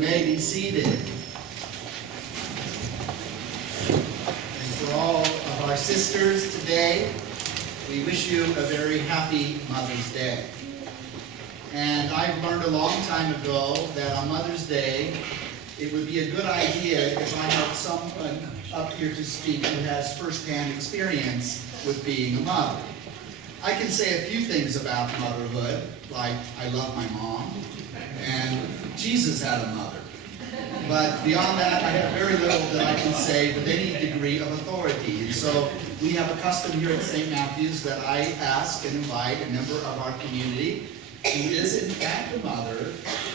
may be seated. And for all of our sisters today, we wish you a very happy Mother's Day. And I've learned a long time ago that on Mother's Day, it would be a good idea if I had someone up here to speak who has first-hand experience with being a mother. I can say a few things about motherhood, like I love my mom, and Jesus had a mother. But beyond that, I have very little that I can say with any degree of authority. And so we have a custom here at St. Matthew's that I ask and invite a member of our community who is in fact a mother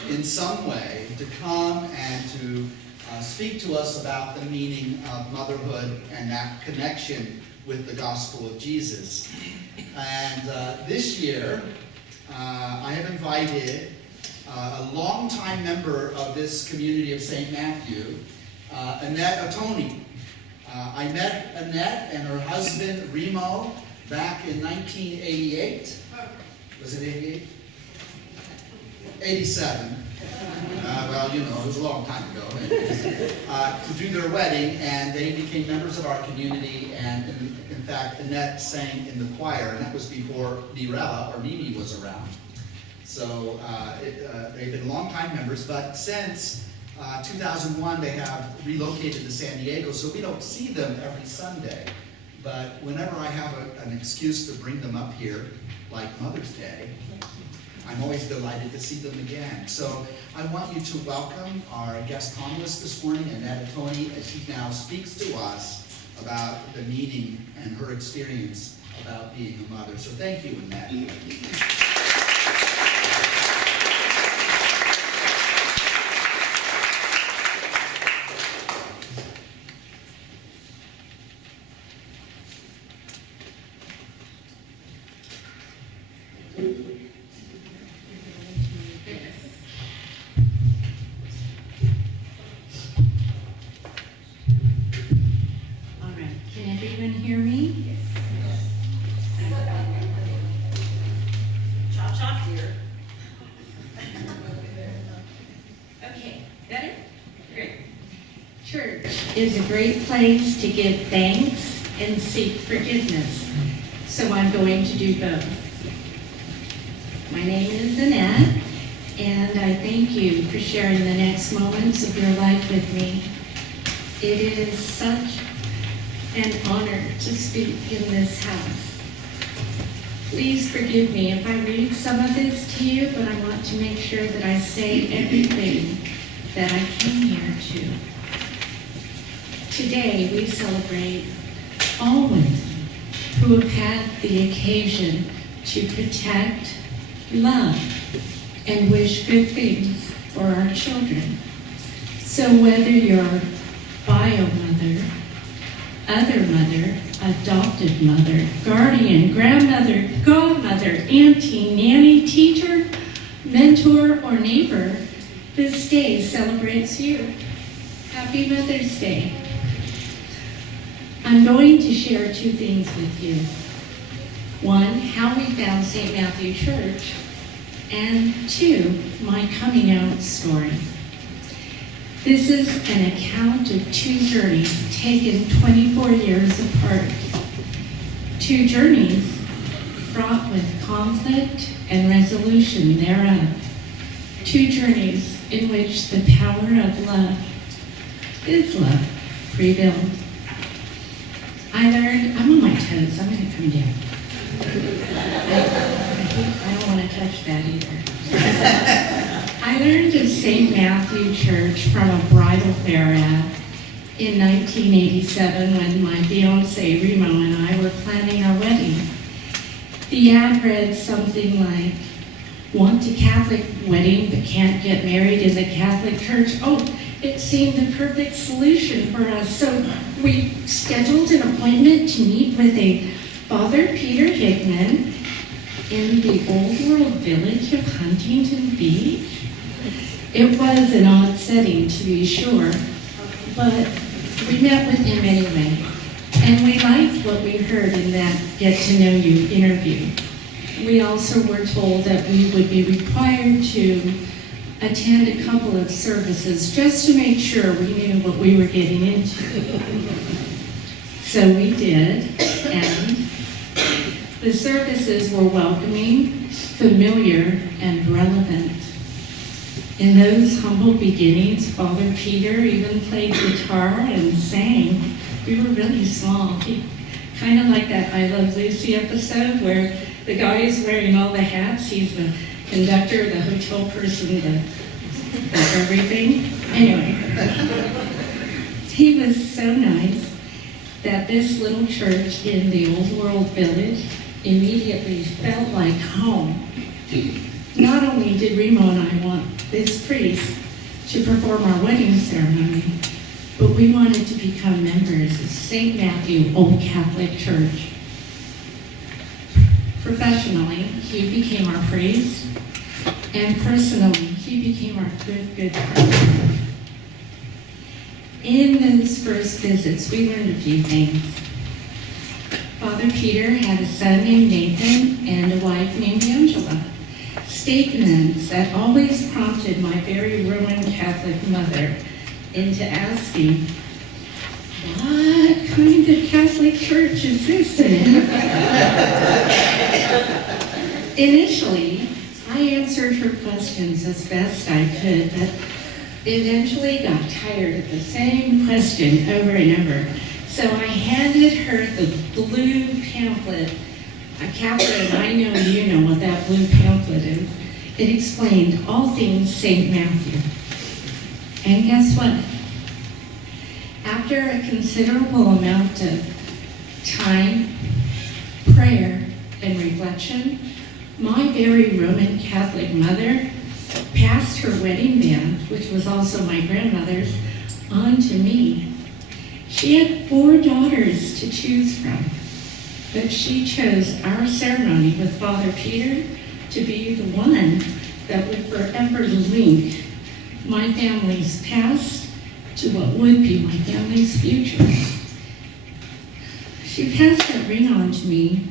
in some way to come and to speak to us about the meaning of motherhood and that connection with the gospel of Jesus. And this year, I have invited a longtime member of this community of St. Matthew, Annette Atoni. I met Annette and her husband, Remo, back in 1988. Was it 88? 87. Well, you know, it was a long time ago. To do their wedding, and they became members of our community, and in fact, Annette sang in the choir, and that was before Mirella, or Mimi, was around. So they've been longtime members, but since 2001, they have relocated to San Diego, so we don't see them every Sunday. But whenever I have an excuse to bring them up here, like Mother's Day, I'm always delighted to see them again. So I want you to welcome our guest homilist this morning, Annette Atoni, as she now speaks to us about the meaning and her experience about being a mother. So thank you, Annette. Is a great place to give thanks and seek forgiveness. So I'm going to do both. My name is Annette, and I thank you for sharing the next moments of your life with me. It is such an honor to speak in this house. Please forgive me if I read some of this to you, but I want to make sure that I say everything that I came here to. Today, we celebrate all women who have had the occasion to protect, love, and wish good things for our children. So whether you're bio mother, other mother, adopted mother, guardian, grandmother, godmother, auntie, nanny, teacher, mentor, or neighbor, this day celebrates you. Happy Mother's Day. I'm going to share two things with you. One, how we found St. Matthew Church, and two, my coming out story. This is an account of two journeys taken 24 years apart. Two journeys fraught with conflict and resolution thereof. Two journeys in which the power of love is love prevailed. I learned, I'm on my toes, I'm going to come down. I don't want to touch that either. I learned of St. Matthew Church from a bridal fair ad in 1987 when my fiancé Remo and I were planning our wedding. The ad read something like, want a Catholic wedding but can't get married in the Catholic Church? Oh, it seemed the perfect solution for us. So we scheduled an appointment to meet with a Father Peter Hickman in the Old World village of Huntington Beach. It was an odd setting, to be sure, but we met with him anyway. And we liked what we heard in that Get to Know You interview. We also were told that we would be required to attend a couple of services just to make sure we knew what we were getting into. So we did, and the services were welcoming, familiar, and relevant. In those humble beginnings, Father Peter even played guitar and sang. We were really small. Kind of like that I Love Lucy episode where the guy is wearing all the hats. He's the conductor, the hotel person, the everything. Anyway, he was so nice that this little church in the Old World Village immediately felt like home. Not only did Remo and I want this priest to perform our wedding ceremony, but we wanted to become members of St. Matthew Old Catholic Church. Professionally, he became our priest, and personally, he became our good friend. In those first visits, we learned a few things. Father Peter had a son named Nathan and a wife named Angela. Statements that always prompted my very Roman Catholic mother into asking, what kind of Catholic church is this in? Initially, I answered her questions as best I could, but eventually got tired of the same question over and over. So I handed her the blue pamphlet. Catherine, I know you know what that blue pamphlet is. It explained all things St. Matthew. And guess what? After a considerable amount of time, prayer, and reflection, my very Roman Catholic mother passed her wedding band, which was also my grandmother's, on to me. She had 4 daughters to choose from, but she chose our ceremony with Father Peter to be the one that would forever link my family's past to what would be my family's future. She passed that ring on to me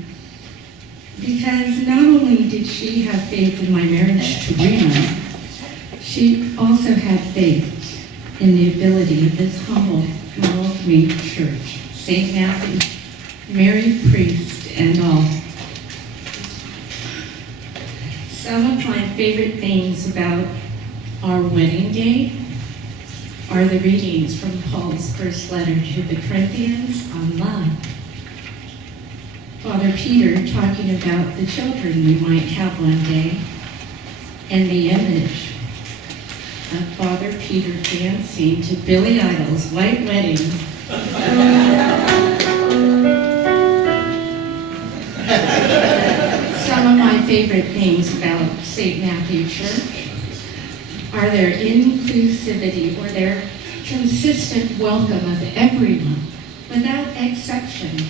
because not only did she have faith in my marriage to Reno, she also had faith in the ability of this humble, welcoming church, St. Matthew, married priest and all. Some of my favorite things about our wedding day are the readings from Paul's first letter to the Corinthians on love. Father Peter talking about the children we might have one day, and the image of Father Peter dancing to Billy Idol's White Wedding. Some of my favorite things about St. Matthew Church are their inclusivity, or their consistent welcome of everyone, without exception.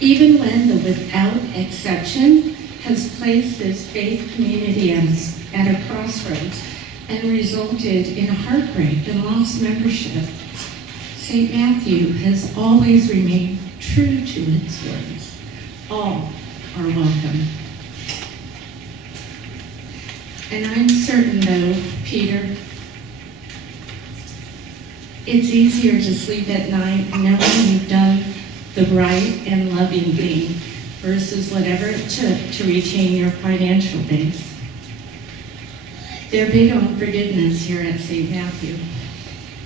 Even when the without exception has placed this faith community at a crossroads and resulted in heartbreak and lost membership, St. Matthew has always remained true to its words. All are welcome. And I'm certain, though, Peter, it's easier to sleep at night knowing you've done the right and loving thing versus whatever it took to retain your financial base. They're big on forgiveness here at St. Matthew.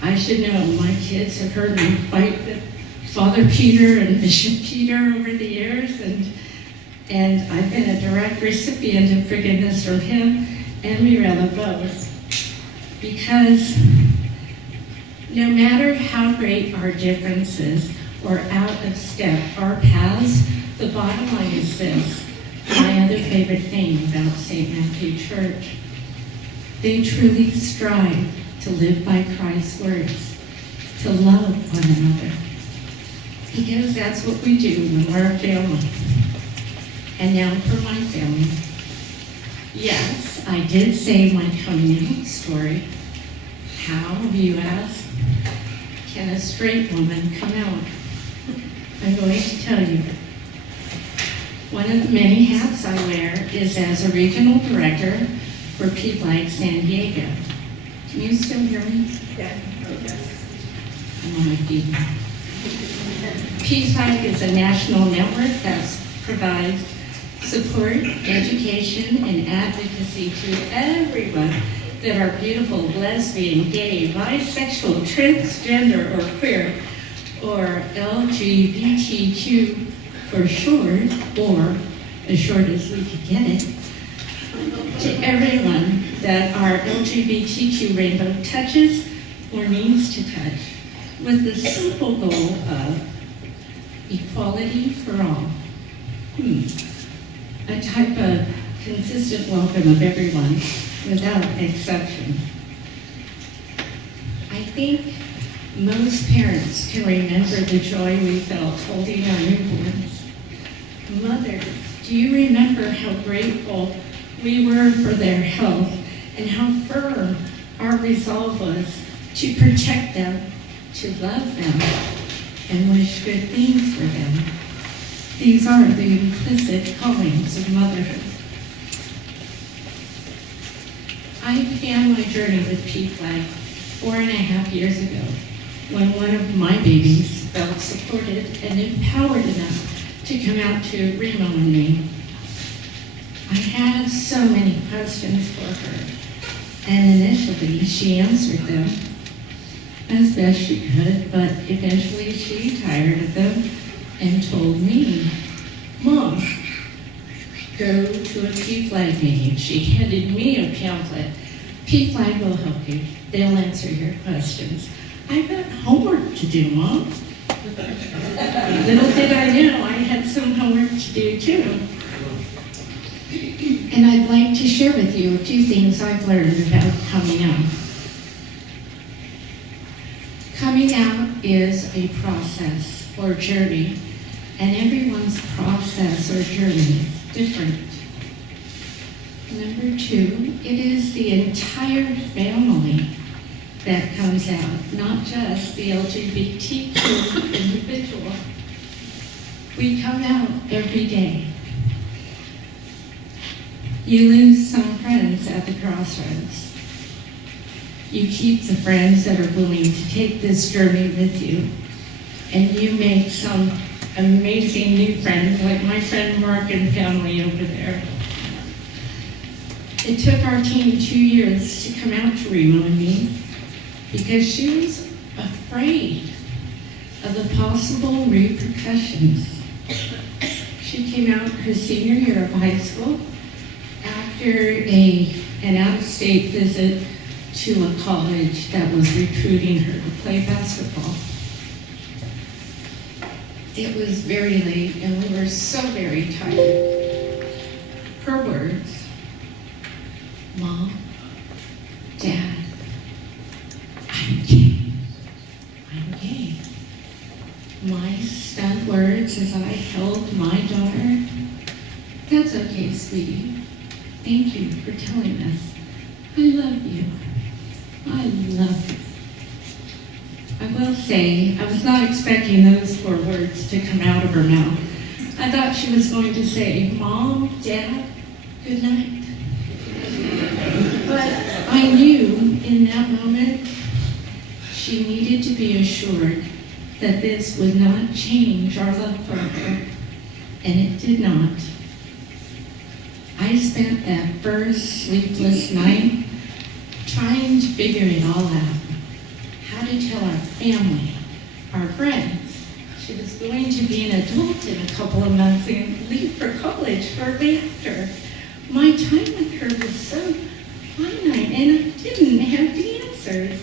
I should know, my kids have heard me fight with Father Peter and Bishop Peter over the years, and I've been a direct recipient of forgiveness from him and Mirella both. Because no matter how great our differences or out of step our paths, the bottom line is this, my other favorite thing about St. Matthew Church. They truly strive to live by Christ's words, to love one another. Because that's what we do when we're a family. And now for my family. Yes, I did say my coming out story. How, you ask? Can a straight woman come out? I'm going to tell you. One of the many hats I wear is as a regional director for PFLAG San Diego. Can you still hear me? Yeah. I'm on my feet. PFLAG is a national network that provides support, education, and advocacy to everyone that are beautiful, lesbian, gay, bisexual, transgender, or queer, or LGBTQ for short, or as short as we could get it, to everyone that our LGBTQ rainbow touches or needs to touch, with the simple goal of equality for all. A type of consistent welcome of everyone without exception. I think most parents can remember the joy we felt holding our newborns. Mothers, do you remember how grateful we were for their health and how firm our resolve was to protect them, to love them, and wish good things for them? These are the implicit callings of motherhood. I began my journey with PFLAG 4.5 years ago when one of my babies felt supported and empowered enough to come out to Remo and me. I had so many questions for her, and initially she answered them as best she could, but eventually she tired of them and told me, "Mom, go to a PFLAG meeting." She handed me a pamphlet. PFLAG will help you. They'll answer your questions. I've got homework to do, Mom. Little did I know I had some homework to do too. And I'd like to share with you a few things I've learned about coming out. Coming out is a process or journey, and everyone's process or journey is different. Number two, it is the entire family that comes out, not just the LGBTQ individual. We come out every day. You lose some friends at the crossroads. You keep the friends that are willing to take this journey with you, and you make some amazing new friends, like my friend Mark and family over there. It took our team 2 years to come out to Remo and me because she was afraid of the possible repercussions. She came out her senior year of high school after an out-of-state visit to a college that was recruiting her to play basketball. It was very late and we were so very tired. Her words, "Mom, Dad, I'm gay. I'm gay." My stunned words as I held my daughter, "That's okay, sweetie. Thank you for telling us. I love you. I love you." I will say, I was not expecting those 4 words to come out of her mouth. I thought she was going to say, "Mom, Dad, good night." But I knew in that moment she needed to be assured that this would not change our love for her, and it did not. I spent that first sleepless night trying to figure it all out. How to tell our family, our friends, she was going to be an adult in a couple of months and leave for college shortly after. My time with her was so finite, and I didn't have the answers.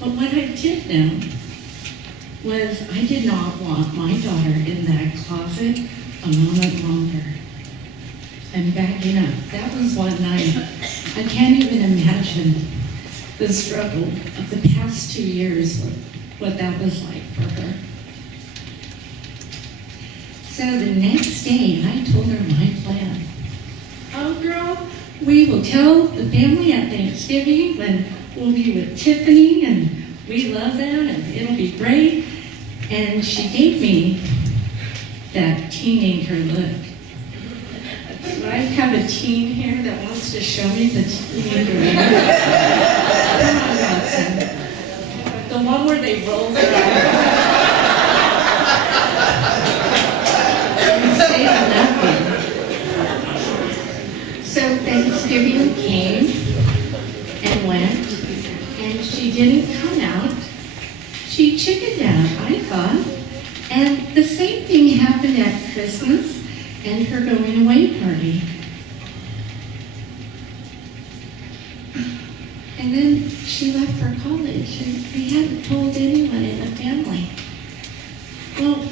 But what I did know was I did not want my daughter in that closet a moment longer. I'm backing up. That was one night. I can't even imagine the struggle of the past 2 years, what that was like for her. So the next day, I told her my plan. "Oh, girl, we will tell the family at Thanksgiving when we'll be with Tiffany, and we love them, and it'll be great." And she gave me that teenager look. Do I have a teen here that wants to show me the teenager ring? Come on, Watson. The one where they roll their eyes. Stay on that one. So Thanksgiving came and went, and she didn't come out. She chickened out, I thought. And the same thing happened at Christmas and her going away party. And then she left for college, and we hadn't told anyone in the family. Well,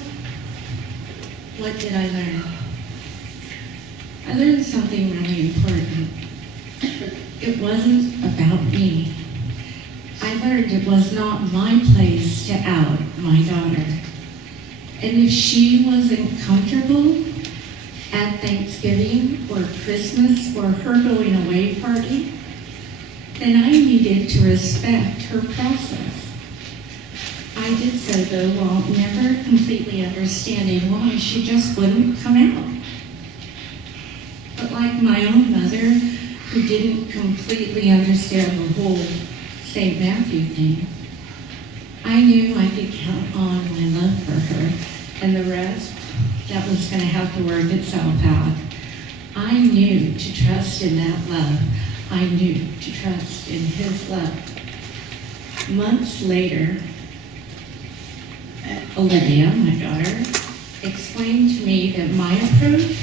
what did I learn? I learned something really important. It wasn't about me. I learned it was not my place to out my daughter. And if she wasn't comfortable at Thanksgiving or Christmas or her going away party, then I needed to respect her process. I did so, though, while never completely understanding why she just wouldn't come out. But like my own mother, who didn't completely understand the whole St. Matthew thing, I knew I could count on my love for her, and the rest, that was going to have to work itself out. I knew to trust in that love. I knew to trust in his love. Months later, Olivia, my daughter, explained to me that my approach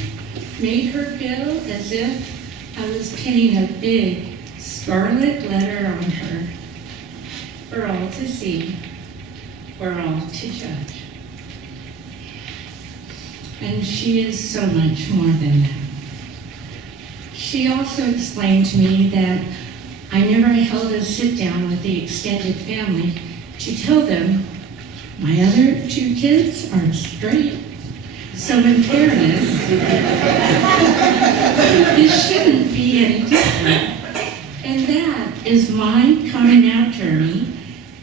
made her feel as if I was pinning a big scarlet letter on her for all to see, for all to judge. And she is so much more than that. She also explained to me that I never held a sit down with the extended family to tell them my other two kids are straight. So in fairness, this shouldn't be any different. And that is my coming out journey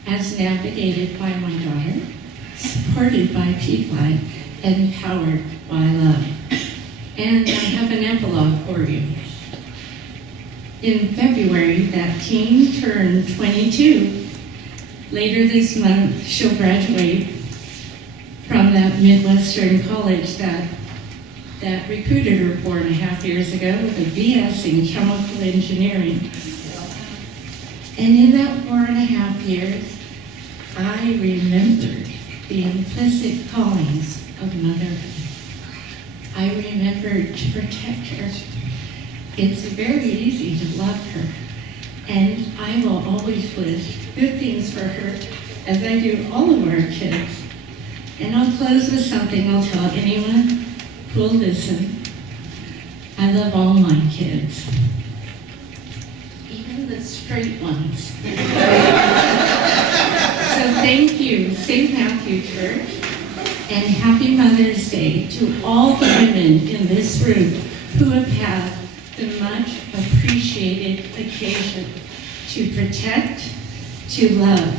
as navigated by my daughter, supported by PFLAG, and empowered by love. And I have an epilogue for you. In February, that teen turned 22. Later this month, she'll graduate from that Midwestern college that recruited her 4.5 years ago with a BS in chemical engineering. And in that 4.5 years, I remembered the implicit callings of motherhood. I remembered to protect her. It's very easy to love her, and I will always wish good things for her, as I do all of our kids. And I'll close with something I'll tell anyone who will listen. I love all my kids, even the straight ones. So thank you, St. Matthew Church, and happy Mother's Day to all the women in this room who have had the much appreciated occasion to protect, to love,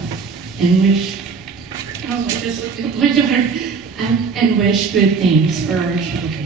and wish, oh, I just looked at my daughter, and wish good things for our children.